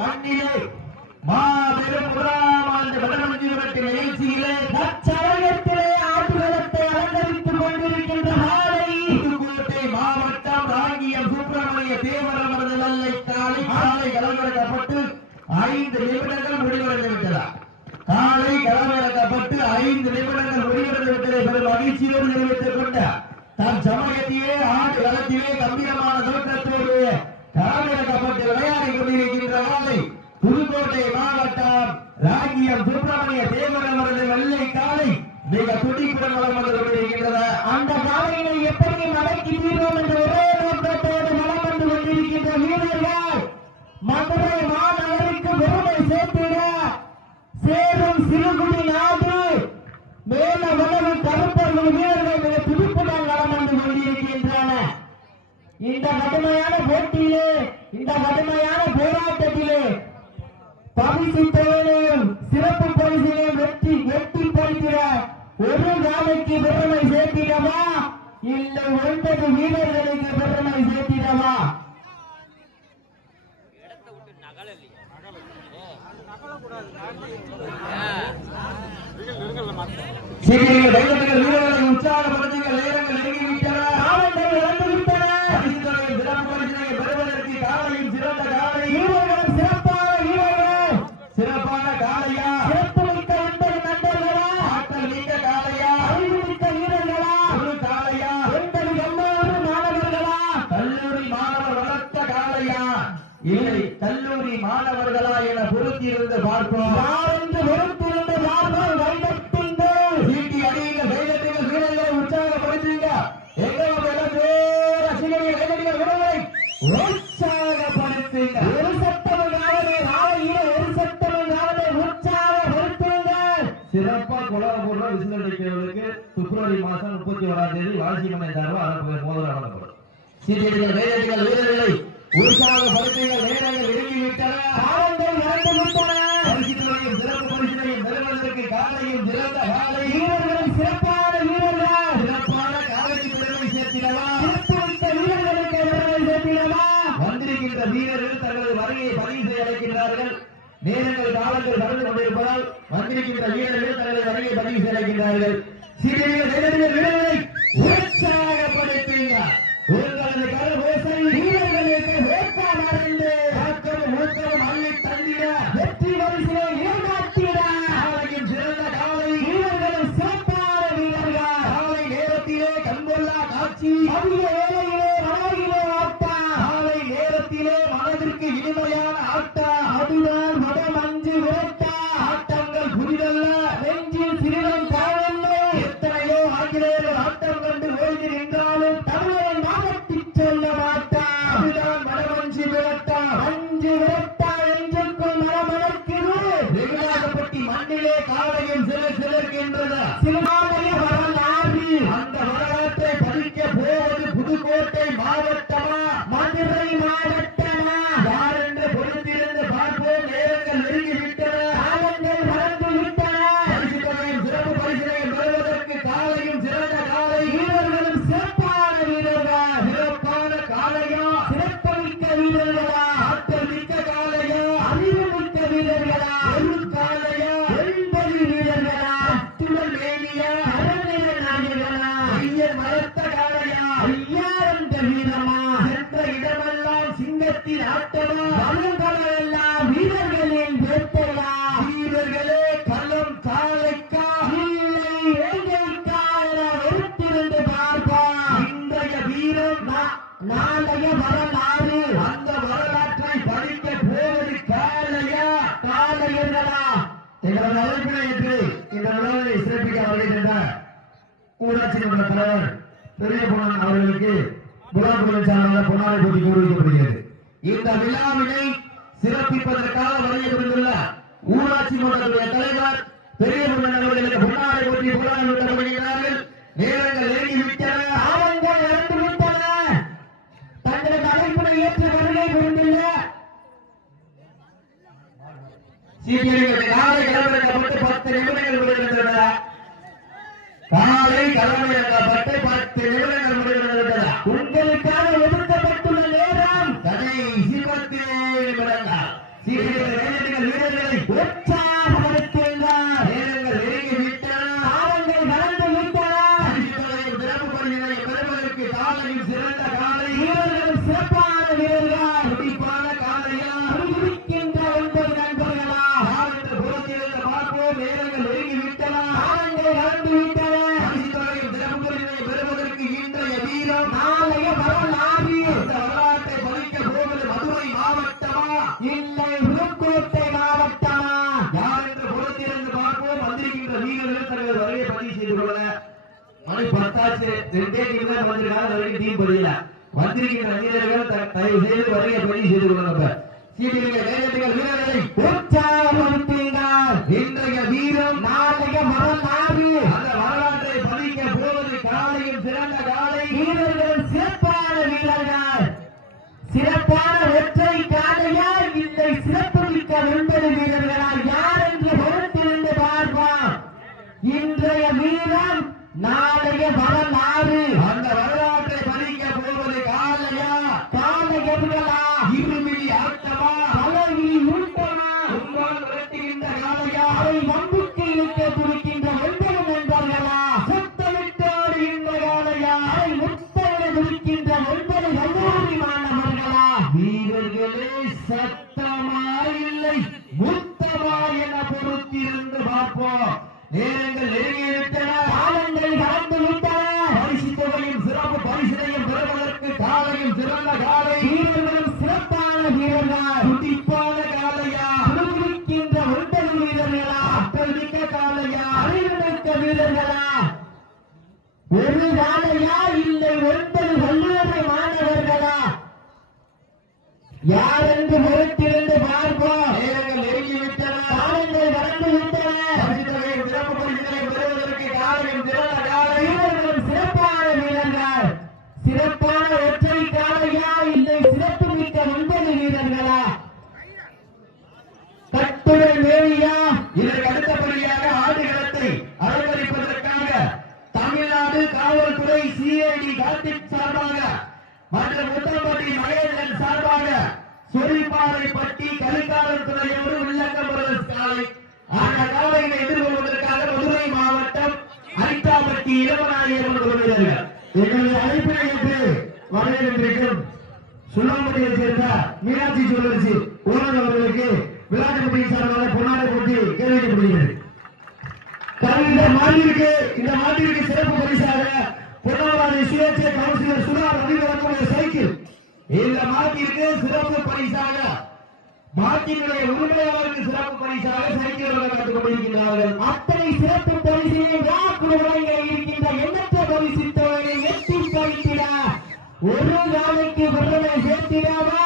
மண்ணிலே மாபெரும் முதலாம் ஆண்டு வடமஞ்சுவரத்து நிகழ்ச்சியிலே தற்சமயத்திலே ஆட்டுகளத்தை அலங்கரித்துக் கொண்டிருக்கின்ற காலை புதுக்கோட்டை மாவட்டம் ராங்கியம் சுப்பிரமணிய தேவர் அவரது நல்லை காலை காலை களமிறக்கப்பட்டு 5 நிமிடங்கள் முடிவடைந்து விட்டதா? காலை களமிறக்கப்பட்டு 5 நிமிடங்கள் முடிவடைந்து விட்டதை பெரும் மகிழ்ச்சியோடு தெரிவித்துக் கொண்ட தன் சமயத்திலே ஆண்டு களத்திலே கம்பீரமான தோற்றத்தோடு களமிறக்கப்பட்டு விளையாடி கொண்டிருக்கின்ற காலை புதுக்கோட்டை மாவட்டம் ராங்கியம் சுப்பிரமணிய தேவர் அவரது வெள்ளை காலை மிக துடிப்புடன் வளம் வந்து கொண்டிருக்கின்றன. அந்த காலையை எப்படி மடக்கி தீர்வோம் என்ற ஒரே நோக்கத்தோடு வளம் வந்து கொண்டிருக்கின்ற வீரர்கள் மதுரை மாநகருக்கு பெருமை சேர்த்திட சேரும் சிறுகுடி நாடு மேல வளவு கருப்பர்கள் வீரர்கள் மிக துடிப்புடன் வளம் வந்து கொண்டிருக்கின்றன. இந்த கடுமையான போட்டியிலே இந்த கடுமையான போராட்டத்திலே பரிசு தொழிலையும் சிறப்பு பரிசிலையும் வெற்றி பறிக்கிற ஒரு நாளைக்கு பெருமை சேர்த்திடவா இல்லை 9 வீரர்களுக்கு பெருமை சேர்த்திடவா? வீரர்களை உற்சாகப்படுத்துங்கள். நேரங்கள் நெருங்கிவிட்டன. காலங்கள் இழந்துவிட்டன. சிறப்பு பரிசினை பெறுவதற்கு காலையும் சிறந்த காலை வீரர்களும் சிறப்பான வீரர்கள் சிறப்பான காலையா சிறப்பு மிக்க 9 நண்பர்களா ஆற்றல் மிக்க காலையா அறிவு மிக்க வீரர்களா ஒரு காலையா 9 கல்லூரி மாணவர்களா கல்லூரி மாணவர் வளர்த்த காலையா இல்லை கல்லூரி மாணவர்களா என பொறுத்திருந்து பார்ப்போம். யார் என்று பொறுத்திருந்து பார்ப்போம். வைடத்திங்கள் சீட்டி அடியுங்கள். வைடத்திங்கள் வீரர்களை உற்சாகப்படுத்துங்க. எங்க ரசிகர்கள் வைடத்திங்கள் வீரர்களை உற்சாகப்படுத்துங்க. ஒரு சட்டமும் காவலே ராவையில ஒரு சட்டமும் காவலே உற்சாகப்படுத்துங்கள். சிறப்பா கொலவபூர்வ விசில் அடிக்கிறவர்களுக்கு பிப்ரவரி மாதம் 31ஆம் தேதி வாசிமனை சார்பாக அரசு மோதிரம் வழங்கப்படும். சீட்டியடிகள் வைடத்திங்கள் வீரர்களை உற்சாகப்படுத்துங்கள். நேரங்கள் நெருங்கிவிட்டன. காலங்கள் இறந்துவிட்டன. பரிசுகளையும் சிறப்பு பரிசுகளையும் பெறுவதற்கு காலையும் சிறந்த காலை வீரர்களும் சிறப்பான வீரர்கள் சிறப்பான காலைக்கு பெருமை சேர்த்திடவா சிறப்புமிக்க வீரர்களுக்கு பெருமை சேர்த்திடவா? வந்திருக்கின்ற வீரர்கள் தங்களது வருகையை பதிவு செய்ய அழைக்கின்றார்கள். நேரங்கள் காலங்கள் கடந்து கொண்டிருப்பதால் வந்திருக்கின்ற வீரர்கள் தங்களது வருகையை பதிவு செய்ய அழைக்கின்றார்கள். வீரர்களை உற்சாகப்படுத்துங்கள். உங்களது கருவோசை வீரர்களுக்கு வேட்பாளர்ந்து ஆக்கமும் ஊக்கமும் அள்ளி தந்திட வெற்றி வரிசையை ஏமாற்றிட காலையும் சிறந்த காலை வீரர்களும் சிறப்பான வீரர்கள் காலை நேரத்திலே கண்கொள்ளா காட்சி அதிக வேலையிலே மனதிலே ஆட்டா காலை நேரத்திலே மனதிற்கு இனிமையான ஆட்டா அதுதான் வடமஞ்சு விரட்டா ஆட்டங்கள் புதிதல்ல நெஞ்சில் சிறிதும் காவல்ல எத்தனையோ ஆங்கிலேயர்கள் ஆட்டம் கண்டு ஓய்ந்து நின்றாலும் தமிழன் மாவட்டிச் செல்ல மாட்டா அதுதான் வடமஞ்சு விரட்டா மஞ்சு விரட்டா என்றுக்குள் மரமணக்கிறது வெகுளாகப்பட்டி மண்ணிலே காலையும் சிலர்கின்றது சிலமாலைய வரலாறு அந்த வரலாற்றை படிக்க போவது புதுக்கோட்டை மாவட்டமா மதுரை மாவட்டமா யார் என்று பொறுத்திருந்து பார்ப்போம். நேரங்கள் நெருங்கிவிட்டன. காலங்கள் மறந்து விட்டன. பரிசுகளையும் சிறப்பு பரிசுகளையும் பெறுவதற்கு காலையும் சிறந்த காலை வீரர்களும் சிறப்பான வீரர்கள் சிறப்பான காலையா சிறப்பு மிக்க வீரர்களா ஆற்றல் மிக்க காலையா அறிவு மிக்க வீரர்களா ஒரு காலையா 9 வீரர்களா அத்துடன் மேனியா அரணிய நாயகனா ஐயர் மரத்த காலையா ஐயாரந்த வீரமா சென்ற இடமெல்லாம் சிங்கத்தின் ஆட்டமா வளங்களெல்லாம் வீரர்களின் வேட்டையா வீரர்களே களம் காலைக்கா இல்லை வேங்கைக்கா என வெறுத்திருந்து பார்ப்பா. இன்றைய வீரம் நாளைய வரலாறு அந்த வரலாற்றை படிக்க போவது காலையா காலையர்களா? எங்களது அழைப்பினை ஏற்று இந்த விழாவை சிறப்பிக்க வருகின்ற ஊராட்சி மன்ற தலைவர் பெரிய பொன்னன் அவர்களுக்கு விழாக்குழு சார்பாக பொன்னாடை போட்டி கௌரவிக்கப்படுகிறது. இந்த விழாவினை சிறப்பிப்பதற்காக வருகை புரிந்துள்ள ஊராட்சி மன்றத்துடைய தலைவர் பெரிய பொன்னன் அவர்களுக்கு பொன்னாடை போட்டி போராடுகிறார்கள். நேரங்கள் நெருங்கிவிட்டன. ஆவணங்கள் இறந்துவிட்டன. தங்களது அழைப்பினை ஏற்று வருகை புரிந்துள்ள சீட்டியடிகள் காலை களமிறக்கப்பட்டு 10 நிமிடங்கள் முடிகின்றன. காலை களமிறக்கப்பட்டு 10 நிமிடங்கள் முடிகின்றன. உங்களுக்காக ஒதுக்கப்பட்டுள்ள நேரம் கடைசி 10 நிமிடங்கள். பார்ப்போம். நேரங்கள் நெருங்கி விட்டன, காலங்கள் கடந்து விட்டன. பரிசுத்தொகையும் சிறப்பு பரிசினை பெறுவதற்கு இன்றைய வீரம் நாளைய வரலாறு. இந்த வரலாற்றை பதிக்க போவது மதுரை மாவட்டமா இல்லை புதுக்கோட்டை மாவட்டமா? யார் என்று பொறுத்திருந்து பார்ப்போம். வந்திருக்கின்ற வீரர்கள் தங்கள் வருகையை பதிவு செய்து கொள்ள மணி 10 2 டீம் தான் வந்திருக்காங்க. வரைக்கும் டீம் பதியல. வந்திருக்கின்ற வீரர்கள் தயவு செய்து வருகையை பதிவு செய்து கொள்ள வீரர்களை உற்சாகப்படுத்துங்கள். இன்றைய வீரம் நாளைய வரலாறு. அந்த வரலாற்றை பதிக்க போவது காலையும் சிறந்த காலை வீரர்கள், சிறப்பான வீரர்கள். சிறப்பான ஒற்றை காலையா இல்லை சிறப்பு மிக்க 9 வீரர்களா? யார் என்று பொறுத்திருந்து பார்ப்போம். இன்றைய வீரம் நாளைய வரலாறு. அந்த வரலாற்றை பதிக்க போவது காலையா காலையர்களா? இருமிழி ஆட்டமா தலைவி ஊட்டமா? உம்மால் விரட்டுகின்ற காலையா அதை வம்புக்கு இழுக்க துடிக்கின்ற 9 நண்பர்களா? சுத்தமிட்டோடுகின்ற காலையா அதை முத்தமிட துடிக்கின்ற 9 கல்லூரி மாணவர்களா? வீரர்களே சத்தமா இல்லை முத்தமா என பொறுத்திருந்து பார்ப்போம். நேரங்கள் நெருங்கிவிட்டன, காலங்கள் கடந்து விட்டன. பரிசு தொகையும் சிறப்பு பரிசினையும் பெறுவதற்கு காலையும் சிறந்த காலை வீரர்களும் சிறப்பான வீரர்கள். துடிப்பான காலையா துடிக்கின்ற 9 வீரர்களா? அக்கல் மிக்க காலையா அறிவுமிக்க வீரர்களா? ஒரு காலையா இல்லை 9 கல்லூரி மாணவர்களா? யார் என்று பொறுத்திருந்து பார்ப்போம். நேரங்கள் நெருங்கிவிட்டன, காலங்கள் கடந்து விட்டன. சிறப்பு பரிசுகளை பெறுவதற்கு காலையும் சிறந்த காலை வீரர்களும் சிறப்பான வீரர்கள். சிறப்பான ஒற்றை காலையா இல்லை சிறப்பு மிக்க 9 வீரர்களா? கட்டுரை மேலியா? இதற்கு அடுத்தபடியாக ஆடுகளத்தை அலங்கரிப்பதற்காக தமிழ்நாடு காவல்துறை சிஐடி கார்த்திக் சார்பாக மற்றும் முத்தம்பட்டி மகேந்திரன் சார்பாக சொரிப்பாறைப்பட்டி கலிகாலன் துறையோடு வில்லங்கம் பிரதர்ஸ் காலை அந்த காலையை எதிர்கொள்வதற்காக மதுரை மாவட்டம் அரிட்டாப்பட்டி இளவநாயகர் வீரர்கள் எங்களது அழைப்பினை ஏற்று வரவேற்கின்றோம். சுண்ணாம்பட்டியை சேர்ந்த மீனாட்சி ஜுவல்லர்ஸ் ஓனர் அவர்களுக்கு விளையாட்டு சார்பாக பொன்னாடை போட்டி கேள்விக்கப்படுகிறது. இந்த மாட்டிற்கு சிறப்பு பரிசாக பொன்னாடி சுயேட்சை கவுன்சிலர் சுதா ரவி வழங்கிய சைக்கிள். இந்த மாட்டிற்கு சிறப்பு பரிசாக மாட்டினுடைய உரிமையாளருக்கு சிறப்பு பரிசாக சைக்கிள் வழங்கப்பட்டுக் கொண்டிருக்கிறார்கள். அத்தனை சிறப்பு பரிசினை வாக்குறுதிகள் இருக்கின்ற எண்ணற்ற பரிசு தொகையை எட்டி பறித்திட ஒரு நாளைக்கு பெருமை சேர்த்திடவா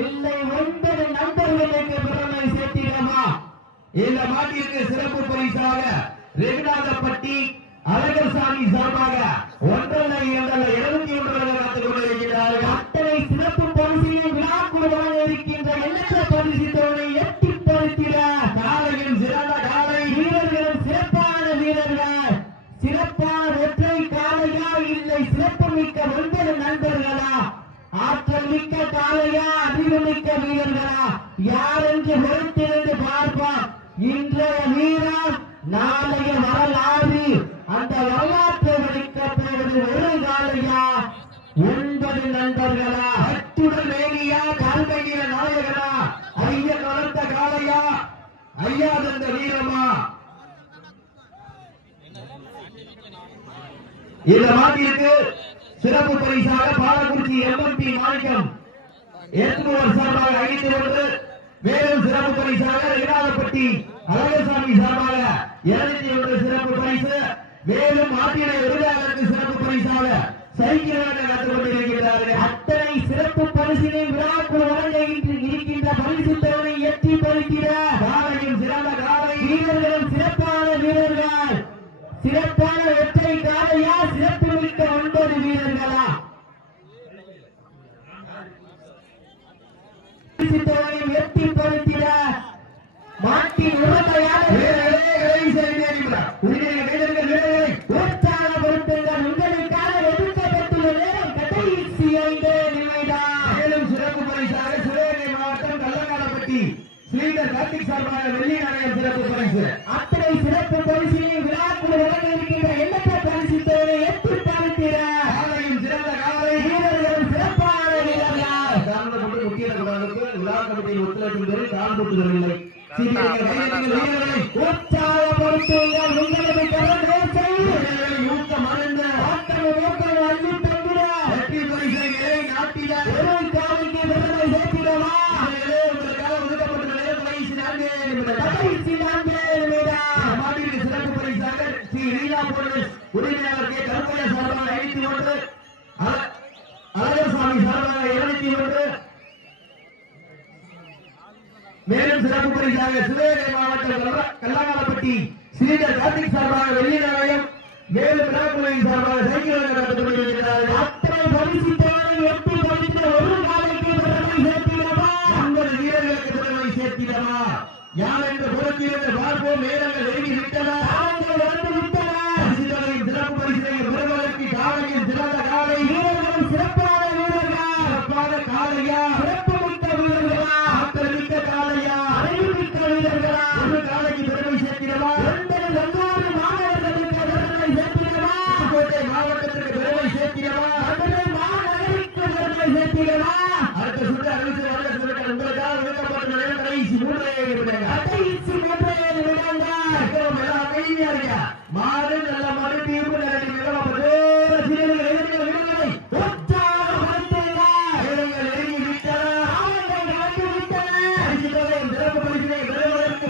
இல்லை 9 நண்பர்களுக்கு பெருமை சேர்த்திடவா? இந்த மாட்டிற்கு சிறப்பு பரிசாக ரெகுநாதப்பட்டி அழகர்சாமி சார்பாக 121 காத்துக் கொண்டிருக்கிறார்கள். அத்தனை சிறப்பு பரிசினை விழாக்குழுவாக இருக்கின்ற எண்ணற்ற பரிசு தொகை எட்டி பறித்திட காலையும் சிறந்த காலை வீரர்களும் சிறப்பான வீரர்கள். சிறப்பான ஒற்றை காலையா இல்லை சிறப்பு மிக்க 9 நண்பர்களா? ஆற்றல் மிக்க காலையா அறிவு மிக்க வீரர்களா? யார் என்று பொறுத்திருந்து பார்ப்போம். இன்றைய வீரம் நாளைய வரலாறு. அந்த வரலாற்றை வடிக்கப்போவது ஒரு காலையா 9 நண்பர்களா? அத்துடன் மேலியா கால்மையில நாயகனா? ஐய கலந்த காலையா ஐயா தந்த வீரமா? இந்த மாட்டிற்கு சிறப்பு பரிசாக பாலக்குறிச்சி எம்எம்பி மாணிக்கம் ஏற்றுமோர் சார்பாக 51, மேலும் சிறப்பு பரிசாக ரெகுநாதப்பட்டி அழகசாமி சார்பாக 201 சிறப்பு பரிசு, மேலும் மாட்டினை விருதாளருக்கு சிறப்பு பரிசாக சைக்கிள் காத்துக் கொண்டிருக்கிறார்கள். அத்தனை சிறப்பு பரிசினை விழாக்குழு வழங்க இருக்கின்ற பரிசு தொகை எட்டி பறித்திட காலையும் சிறந்த காலை வீரர்களும் சிறப்பான வீரர்கள். சிறப்பான ஒற்றை காலையா சிறப்பு மிக்க 9 வீரர்களா? பரிசு தொகை எட்டி பறித்திட மாட்டின் உரிமையான வீரர்களை உற்சாகப்படுத்துங்கள். உங்களுக்காக ஒதுக்கப்பட்டுள்ள நேரம் கடைசி 5 நிமிடம். மேலும் சிறப்பு பரிசாக சிவகங்கை மாவட்டம் கள்ளங்காலப்பட்டி ஸ்ரீதர் கார்த்திக் சார்பாக வெள்ளி நாணயம் சிறப்பு பரிசு. அத்தனை சிறப்பு பரிசினை விழாக்குழு வழங்க இருக்கின்ற எண்ணற்ற பரிசு தொகை எட்டி பறித்திட காலையும் சிறந்த காலை வீரர்களும் சிறப்பான வீரர்கள். காரணப்பட்டு முக்கிய விழா கமிட்டியின் ஒத்துழைப்பின் பேரில் கால் போட்டுதவில்லை. உற்சாகப்படுத்துங்கள் உங்களது கரங்களை செய்யுங்கள் ஊக்கம் அடைந்த ஆட்டம ஊக்கம் அள்ளி தந்திட வெற்றி பரிசை நாட்டிட ஒரு காலைக்கு விருதை சேர்த்திடவா உங்களுக்காக ஒதுக்கப்பட்டுள்ள கடைசி 4 நிமிடம் மாவீரர் சிறப்பு பரிசாக ஸ்ரீ ரீலா போலீஸ் உரிமையாளர் கே கருப்பையா சார்பாக 51 அழகர்சாமி சார்பாக 201 மேலும் சிறப்பு பரிசாக சிவகங்கை மாவட்டம் கல்லாங்கலப்பட்டி ஸ்ரீதர் கார்த்திக் சார்பாக வெள்ளி நாணயம் மேலும் விழாக்குழுவின் சார்பாக சைக்கிள் நடத்தப்படுகிறார்கள். அத்தனை பரிசு தேவை எட்டு பரிசு ஒரு காலைக்கு பெருமை சேர்த்திடவா 50 வீரர்களுக்கு பெருமை சேர்த்திடவா யார் என்று புறத்திலிருந்து பார்ப்போம். நேரங்கள் நெருங்கி விட்டன, காலங்கள் வந்து விட்டன. பரிசுகளின் சிறப்பு பரிசை பெறுவதற்கு காலையில் சிறந்த காலை வீரர்கள் சிறப்பான வீரர்கள் சிறப்பான காலையா சிறப்பு மிக்க வீரர்களா ஆற்றல் மிக்க காலையா அறிவு மிக்க வீரர்களா ஒரு காலைக்கு பெருமை சேர்த்திடவா 2 மாணவர்களுக்கு பெருமை சேர்த்திடவா புதுக்கோட்டை மாவட்டத்திற்கு பெருமை சேர்த்திடவா மதுரை மாநகருக்கு பெருமை சேர்த்திடவா அடுத்த சுற்று அறிவித்து வருகிற உங்களுக்காக விடுக்கப்பட்ட கடைசி 3 நிமிடங்கள் மாடு நல்ல மாடு தீர்ப்பு நடத்தி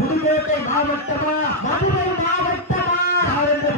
புதுக்கோட்டை மாவட்டமா மதுரை மாவட்டமா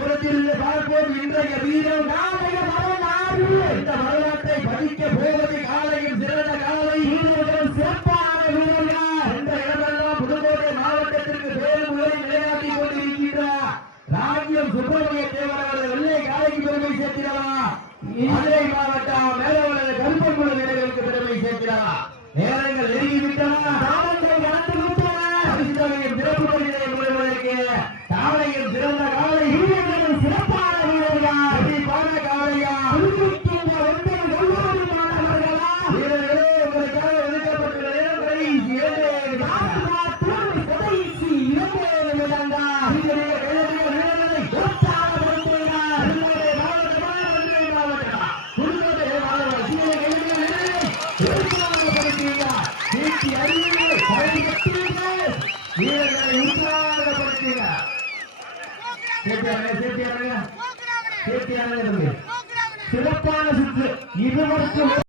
புறத்தில் பார்ப்போம். இன்றைய வீரம் நாளைய வரலாறு இந்த வரலாற்றை பதிக்க போவது காலையில் சிறந்த காலை வீரர்கள் சிறப்பான வீரர்கள் என்ற இடமெல்லாம் புதுக்கோட்டை மாவட்டத்திற்கு பேரும் நிலைநாட்டி கொண்டிருக்கின்றார். ராஜ்யம் சுப்பிரமணிய தேவராளர் வெள்ளை காலைக்கு பெருமை சேர்க்கிறாரா மதுரை மாவட்டம் மேலவளர் கருப்பங்குள வீரர்களுக்கு பெருமை சேர்க்கிறாரா நேரங்கள் நெருங்கிவிட்டன, காலங்கள் கடந்து விட்டன. பரிசுத்தொகையின் சிறப்பு பரிசை பெறுவதற்கு காலையில் சிறந்த காலை வீரர்கள் சிறப்பான வீரர்கள் சிறப்பான காலையா புதுக்கின்ற ஒவ்வொரு மாணவர்களா வீரர்களே உங்களுக்காக ஒதுக்கப்பட்டுள்ள கடைசி 2 நிமிடங்கள் சிறப்பான சுற்று. 20